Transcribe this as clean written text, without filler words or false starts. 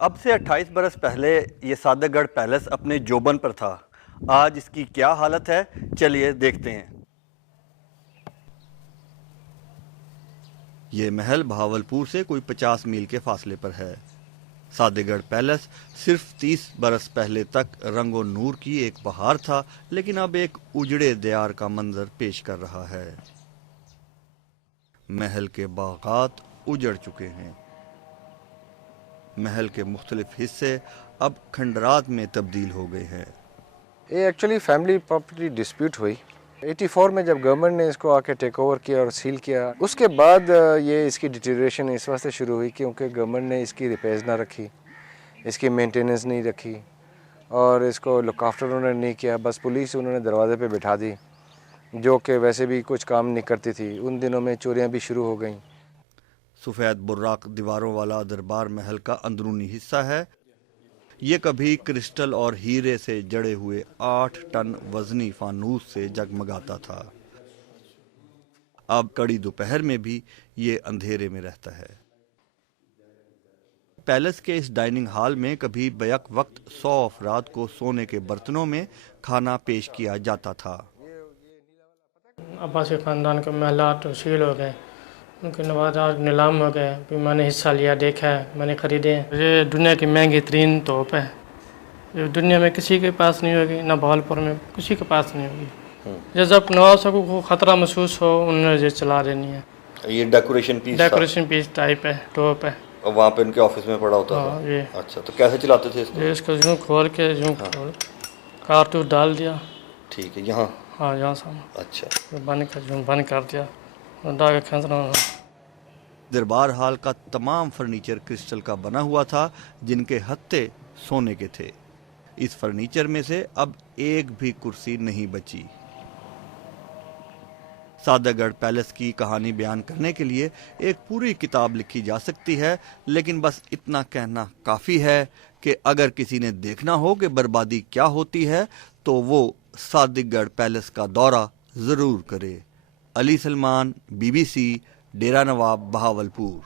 اب سے 28 برس پہلے یہ صادق گڑھ پیلس اپنے جوبن پر تھا. آج اس کی کیا حالت ہے، چلیے دیکھتے ہیں. یہ محل بہاولپور سے کوئی 50 میل کے فاصلے پر ہے. صادق گڑھ پیلس صرف 30 برس پہلے تک رنگ و نور کی ایک بہار تھا، لیکن اب ایک اجڑے دیار کا منظر پیش کر رہا ہے. محل کے باغات اجڑ چکے ہیں. محل کے مختلف حصے اب کھنڈرات میں تبدیل ہو گئے ہیں. یہ ایکچولی فیملی پراپرٹی ڈسپیوٹ ہوئی 84 میں جب گورنمنٹ نے اس کو آ کے ٹیک اوور کیا اور سیل کیا. اس کے بعد یہ اس کی ڈیٹیریشن اس واسطے شروع ہوئی کیونکہ گورنمنٹ نے اس کی ریپیئرز نہ رکھی، اس کی مینٹیننس نہیں رکھی اور اس کو لک آفٹر انہوں نے نہیں کیا. بس پولیس انہوں نے دروازے پہ بٹھا دی جو کہ ویسے بھی کچھ کام نہیں کرتی تھی. ان دنوں میں چوریاں بھی شروع ہو گئیں. سفید براق دیواروں والا دربار محل کا اندرونی حصہ ہے. یہ کبھی کرسٹل اور ہیرے سے جڑے ہوئے 8 ٹن وزنی فانوس سے جگمگاتا تھا. اب کڑی دوپہر میں بھی یہ اندھیرے میں رہتا ہے. پیلس کے اس ڈائننگ ہال میں کبھی بیک وقت 100 افراد کو سونے کے برتنوں میں کھانا پیش کیا جاتا تھا. عباسی خاندان کے محلات شیل ہو گئے، ان کے نوادرات نیلام ہو گئے. پھر میں نے حصہ لیا، دیکھا ہے، میں نے خریدے. یہ دنیا کی مہنگی ترین توپ ہے، یہ دنیا میں کسی کے پاس نہیں ہوگی، نہ بہاولپور میں کسی کے پاس نہیں ہوگی. جب نواب صاحب کو خطرہ محسوس ہو انہوں نے یہ چلا دینی ہے. یہ ڈیکوریشن پیس ٹائپ ہے، توپ ہے. وہاں پہ ان کے آفس میں پڑا ہوتا تھا. یہ اچھا، تو کیسے چلاتے تھے اس کو؟ اس کو یوں کھول کے یوں کھول کارتوس ڈال دیا. ٹھیک ہے، یہاں؟ ہاں، یہاں سامنے. اچھا، بند کر دیا اور ڈاکہ کھینچنا. دربار ہال کا تمام فرنیچر کرسٹل کا بنا ہوا تھا، جن کے ہتھے سونے کے تھے. اس فرنیچر میں سے اب ایک بھی کرسی نہیں بچی. صادق گڑھ پیلس کی کہانی بیان کرنے کے لیے ایک پوری کتاب لکھی جا سکتی ہے، لیکن بس اتنا کہنا کافی ہے کہ اگر کسی نے دیکھنا ہو کہ بربادی کیا ہوتی ہے تو وہ صادق گڑھ پیلس کا دورہ ضرور کرے. علی سلمان، BBC، ڈیرہ نواب، بہاولپور.